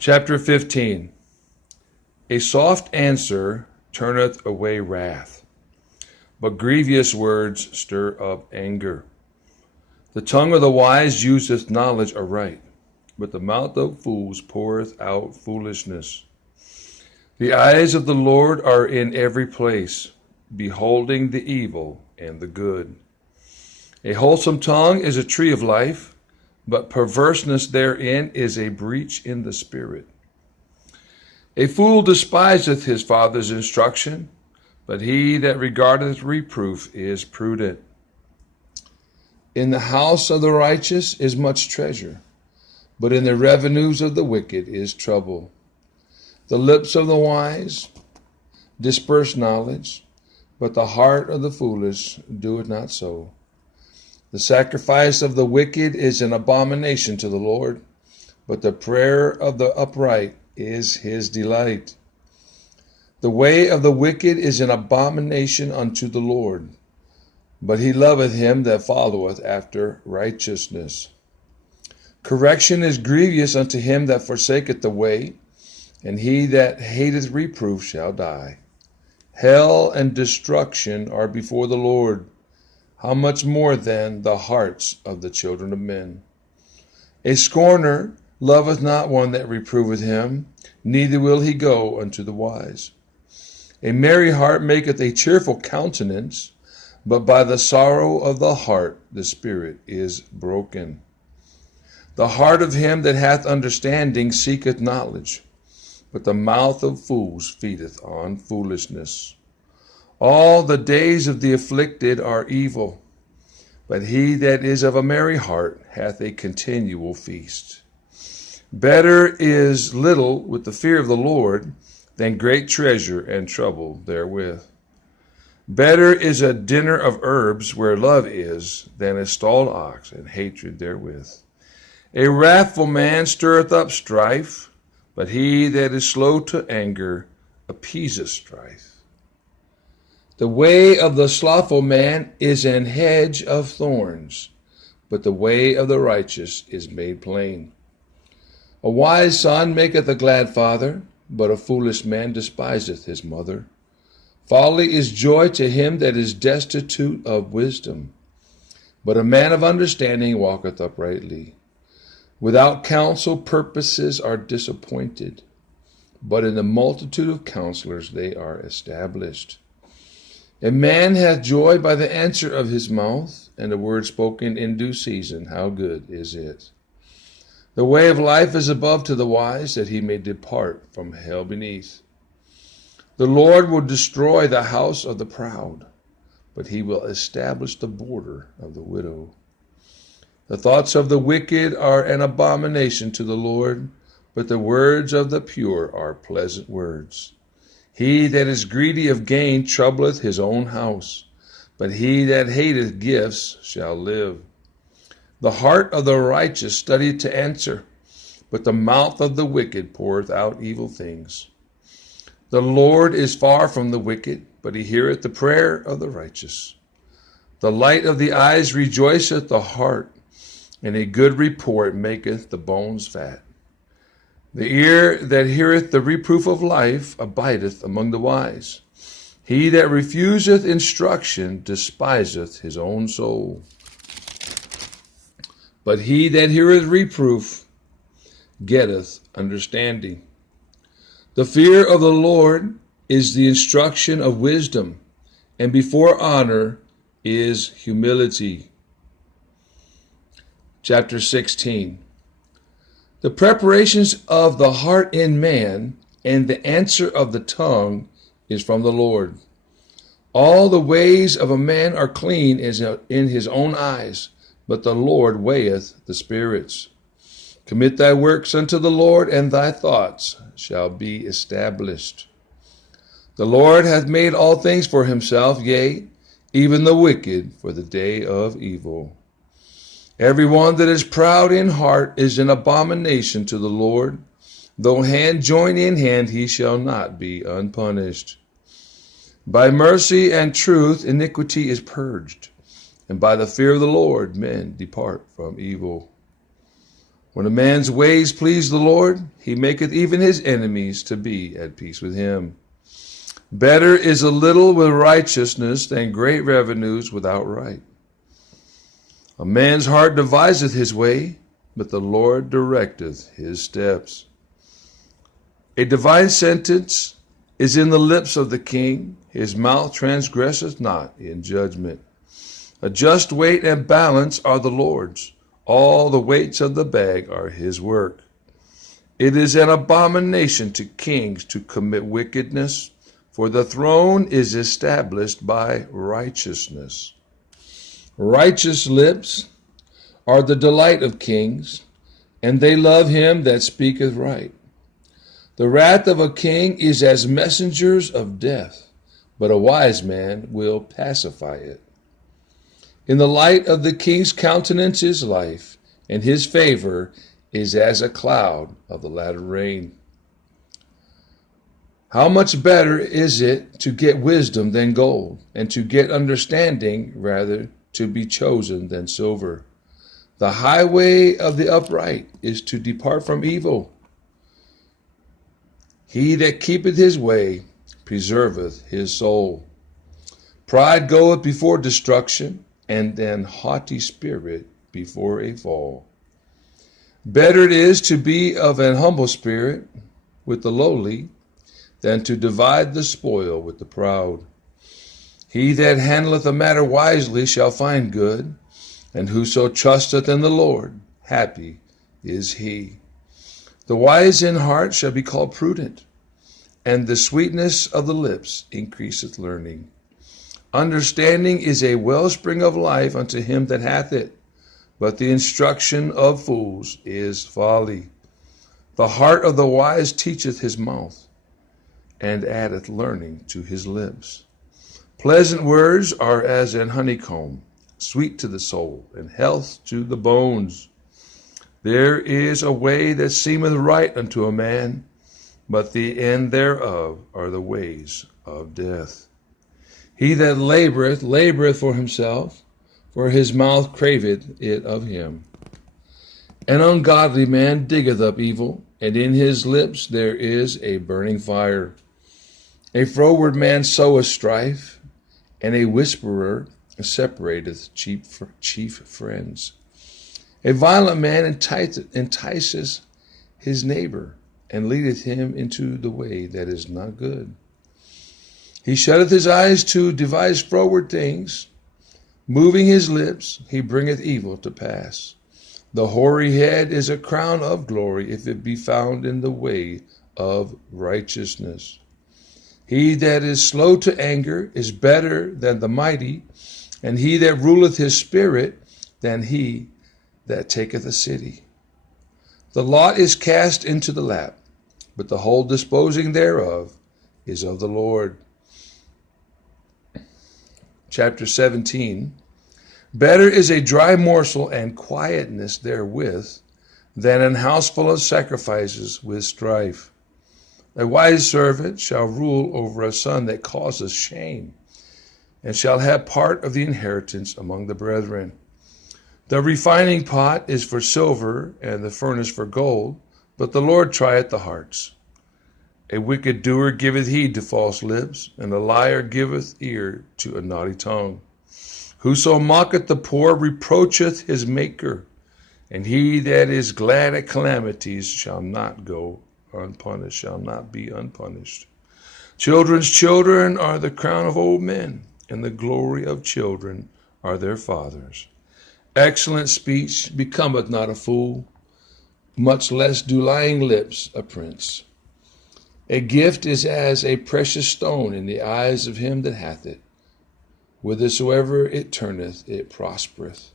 Chapter 15. A soft answer turneth away wrath, but grievous words stir up anger. The tongue of the wise useth knowledge aright, but the mouth of fools poureth out foolishness. The eyes of the Lord are in every place, beholding the evil and the good. A wholesome tongue is a tree of life, but perverseness therein is a breach in the spirit. A fool despiseth his father's instruction, but he that regardeth reproof is prudent. In the house of the righteous is much treasure, but in the revenues of the wicked is trouble. The lips of the wise disperse knowledge, but the heart of the foolish doeth not so. The sacrifice of the wicked is an abomination to the Lord, but the prayer of the upright is his delight. The way of the wicked is an abomination unto the Lord, but he loveth him that followeth after righteousness. Correction is grievous unto him that forsaketh the way, and he that hateth reproof shall die. Hell and destruction are before the Lord. How much more then the hearts of the children of men? A scorner loveth not one that reproveth him, neither will he go unto the wise. A merry heart maketh a cheerful countenance, but by the sorrow of the heart the spirit is broken. The heart of him that hath understanding seeketh knowledge, but the mouth of fools feedeth on foolishness. All the days of the afflicted are evil, but he that is of a merry heart hath a continual feast. Better is little with the fear of the Lord than great treasure and trouble therewith. Better is a dinner of herbs where love is than a stalled ox and hatred therewith. A wrathful man stirreth up strife, but he that is slow to anger appeaseth strife. The way of the slothful man is an hedge of thorns, but the way of the righteous is made plain. A wise son maketh a glad father, but a foolish man despiseth his mother. Folly is joy to him that is destitute of wisdom, but a man of understanding walketh uprightly. Without counsel purposes are disappointed, but in the multitude of counselors they are established. A man hath joy by the answer of his mouth, and a word spoken in due season, how good is it! The way of life is above to the wise, that he may depart from hell beneath. The Lord will destroy the house of the proud, but he will establish the border of the widow. The thoughts of the wicked are an abomination to the Lord, but the words of the pure are pleasant words. He that is greedy of gain troubleth his own house, but he that hateth gifts shall live. The heart of the righteous studieth to answer, but the mouth of the wicked poureth out evil things. The Lord is far from the wicked, but he heareth the prayer of the righteous. The light of the eyes rejoiceth the heart, and a good report maketh the bones fat. The ear that heareth the reproof of life abideth among the wise. He that refuseth instruction despiseth his own soul. But he that heareth reproof getteth understanding. The fear of the Lord is the instruction of wisdom, and before honor is humility. Chapter 16. The preparations of the heart in man, and the answer of the tongue is from the Lord. All the ways of a man are clean in his own eyes, but the Lord weigheth the spirits. Commit thy works unto the Lord, and thy thoughts shall be established. The Lord hath made all things for himself, yea, even the wicked for the day of evil. Every one that is proud in heart is an abomination to the Lord. Though hand join in hand, he shall not be unpunished. By mercy and truth iniquity is purged, and by the fear of the Lord men depart from evil. When a man's ways please the Lord, he maketh even his enemies to be at peace with him. Better is a little with righteousness than great revenues without right. A man's heart deviseth his way, but the Lord directeth his steps. A divine sentence is in the lips of the king. His mouth transgresseth not in judgment. A just weight and balance are the Lord's. All the weights of the bag are his work. It is an abomination to kings to commit wickedness, for the throne is established by righteousness. Righteous lips are the delight of kings, and they love him that speaketh right. The wrath of a king is as messengers of death, but a wise man will pacify it. In the light of the king's countenance is life, and his favor is as a cloud of the latter rain. How much better is it to get wisdom than gold, and to get understanding rather to be chosen than silver? The highway of the upright is to depart from evil. He that keepeth his way preserveth his soul. Pride goeth before destruction, and an haughty spirit before a fall. Better it is to be of an humble spirit with the lowly, than to divide the spoil with the proud. He that handleth a matter wisely shall find good, and whoso trusteth in the Lord, happy is he. The wise in heart shall be called prudent, and the sweetness of the lips increaseth learning. Understanding is a wellspring of life unto him that hath it, but the instruction of fools is folly. The heart of the wise teacheth his mouth, and addeth learning to his lips. Pleasant words are as an honeycomb, sweet to the soul, and health to the bones. There is a way that seemeth right unto a man, but the end thereof are the ways of death. He that laboureth, laboureth for himself, for his mouth craveth it of him. An ungodly man diggeth up evil, and in his lips there is a burning fire. A froward man soweth strife, and a whisperer separateth chief friends. A violent man entices his neighbor, and leadeth him into the way that is not good. He shutteth his eyes to devise froward things. Moving his lips, he bringeth evil to pass. The hoary head is a crown of glory, if it be found in the way of righteousness. He that is slow to anger is better than the mighty, and he that ruleth his spirit than he that taketh a city. The lot is cast into the lap, but the whole disposing thereof is of the Lord. Chapter 17. Better is a dry morsel and quietness therewith than an house full of sacrifices with strife. A wise servant shall rule over a son that causeth shame, and shall have part of the inheritance among the brethren. The refining pot is for silver, and the furnace for gold, but the Lord trieth the hearts. A wicked doer giveth heed to false lips, and a liar giveth ear to a naughty tongue. Whoso mocketh the poor reproacheth his maker, and he that is glad at calamities shall not go unpunished, shall not be unpunished. Children's children are the crown of old men, and the glory of children are their fathers. Excellent speech becometh not a fool, much less do lying lips a prince. A gift is as a precious stone in the eyes of him that hath it. Whithersoever it turneth, it prospereth.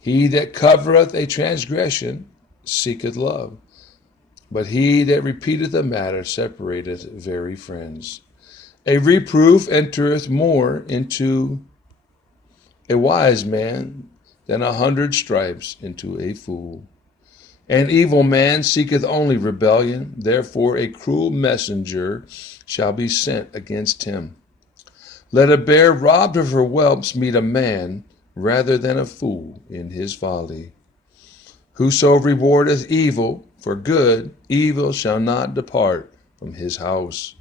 He that covereth a transgression seeketh love, but he that repeateth a matter separateth very friends. A reproof entereth more into a wise man than 100 stripes into a fool. An evil man seeketh only rebellion, therefore a cruel messenger shall be sent against him. Let a bear robbed of her whelps meet a man rather than a fool in his folly. Whoso rewardeth evil for good, evil shall not depart from his house.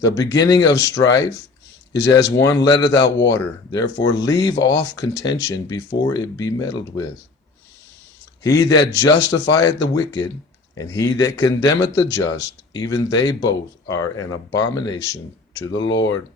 The beginning of strife is as one letteth out water. Therefore leave off contention before it be meddled with. He that justifieth the wicked, and he that condemneth the just, even they both are an abomination to the Lord.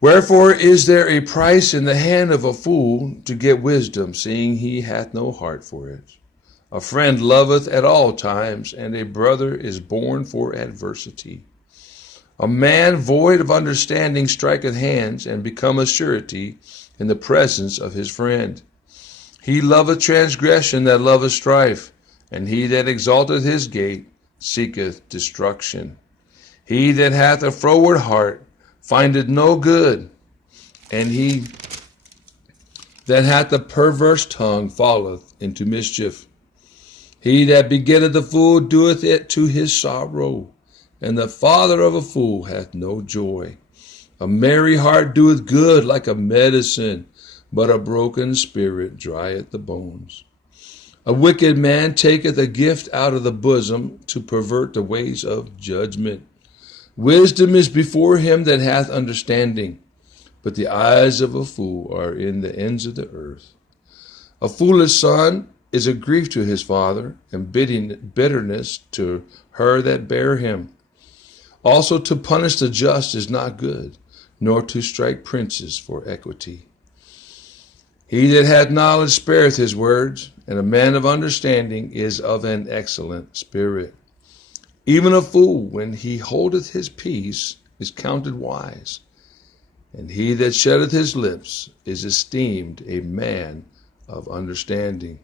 Wherefore is there a price in the hand of a fool to get wisdom, seeing he hath no heart for it? A friend loveth at all times, and a brother is born for adversity. A man void of understanding striketh hands, and becometh surety in the presence of his friend. He loveth transgression that loveth strife, and he that exalteth his gate seeketh destruction. He that hath a froward heart findeth no good, and he that hath a perverse tongue falleth into mischief. He that begetteth a fool doeth it to his sorrow, and the father of a fool hath no joy. A merry heart doeth good like a medicine, but a broken spirit drieth the bones. A wicked man taketh a gift out of the bosom to pervert the ways of judgment. Wisdom is before him that hath understanding, but the eyes of a fool are in the ends of the earth. A foolish son is a grief to his father, and bitterness to her that bare him. Also to punish the just is not good, nor to strike princes for equity. He that hath knowledge spareth his words, and a man of understanding is of an excellent spirit. Even a fool, when he holdeth his peace, is counted wise, and he that shutteth his lips is esteemed a man of understanding.